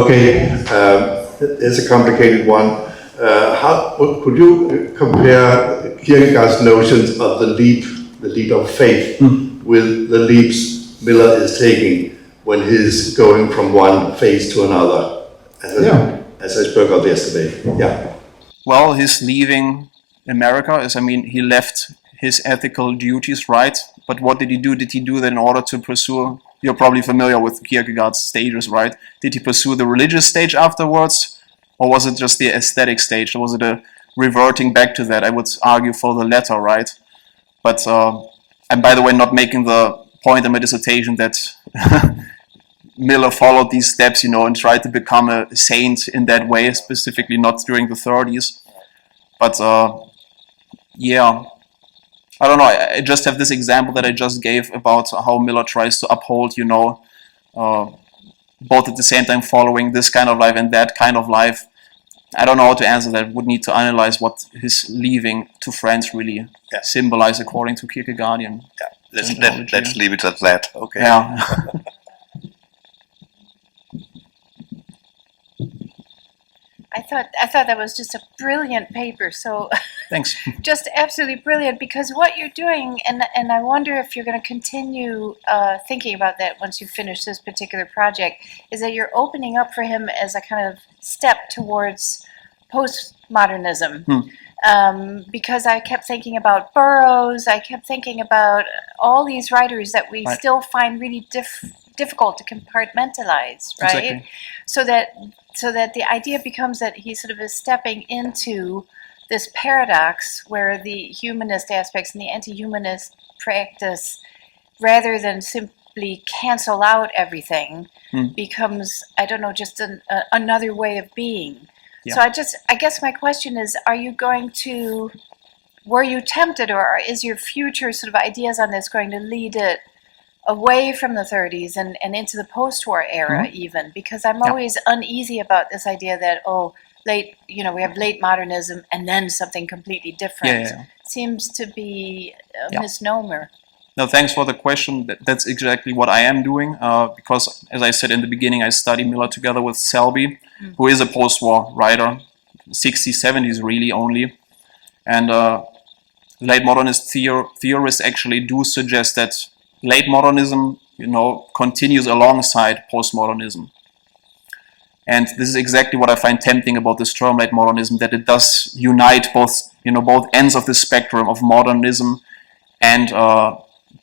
Okay, it's a complicated one. How could you compare Kierkegaard's notions of the leap of faith, with the leaps Miller is taking when he's going from one phase to another, as I spoke of yesterday? Yeah. Well, his leaving America is, I mean, he left his ethical duties, right? But what did he do? Did he do that in order to pursue, you're probably familiar with Kierkegaard's stages, right? Did he pursue the religious stage afterwards? Or was it just the aesthetic stage? Or was it a reverting back to that? I would argue for the latter, right? But, and by the way, not making the point in my dissertation that Miller followed these steps, you know, and tried to become a saint in that way, specifically not during the 30s. But yeah, I don't know. I just have this example that I just gave about how Miller tries to uphold, you know, both at the same time following this kind of life and that kind of life. I don't know how to answer that. Would need to analyze what his leaving to France really symbolized according to Kierkegaardian. Yeah, let's leave it at that. Okay. Yeah. I thought that was just a brilliant paper. So Thanks. just absolutely brilliant, because what you're doing, and I wonder if you're going to continue thinking about that once you finish this particular project, is that you're opening up for him as a kind of step towards postmodernism. Because I kept thinking about Burroughs, I kept thinking about all these writers that we still find really difficult to compartmentalize, right? Exactly. So that the idea becomes that he sort of is stepping into this paradox where the humanist aspects and the anti-humanist practice, rather than simply cancel out everything, becomes, I don't know, just another way of being. Yeah. So I guess my question is, were you tempted, or is your future sort of ideas on this going to lead it away from the 30s and into the post-war era even? Because I'm always uneasy about this idea that, we have late modernism and then something completely different. Seems to be a misnomer. No, thanks for the question. That's exactly what I am doing, because, as I said in the beginning, I study Miller together with Selby, who is a post-war writer, 60s, 70s really only. And late modernist theorists actually do suggest that late modernism, you know, continues alongside postmodernism. And this is exactly what I find tempting about this term, late modernism, that it does unite both ends of the spectrum of modernism and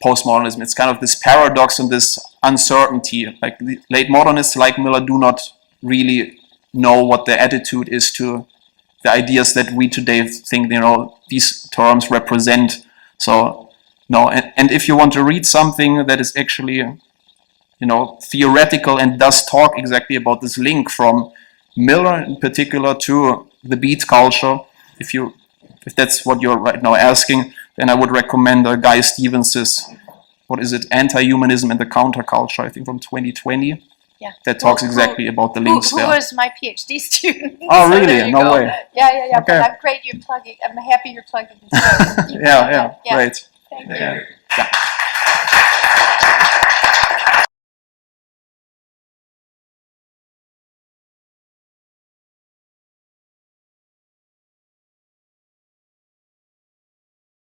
postmodernism. It's kind of this paradox and this uncertainty. Like the late modernists, like Miller, do not really know what their attitude is to the ideas that we today think, these terms represent. So, no, and if you want to read something that is actually, theoretical and does talk exactly about this link from Miller in particular to the beat culture, if that's what you're right now asking, then I would recommend Guy Stevens's, Anti-Humanism and the Counterculture, I think from 2020. Yeah. That talks exactly about the links there. Who was my PhD student. Oh, so really? No way. Yeah. Okay. But I'm great you're plugging. I'm happy you're plugging this. Yeah, great. Thank you. Yeah.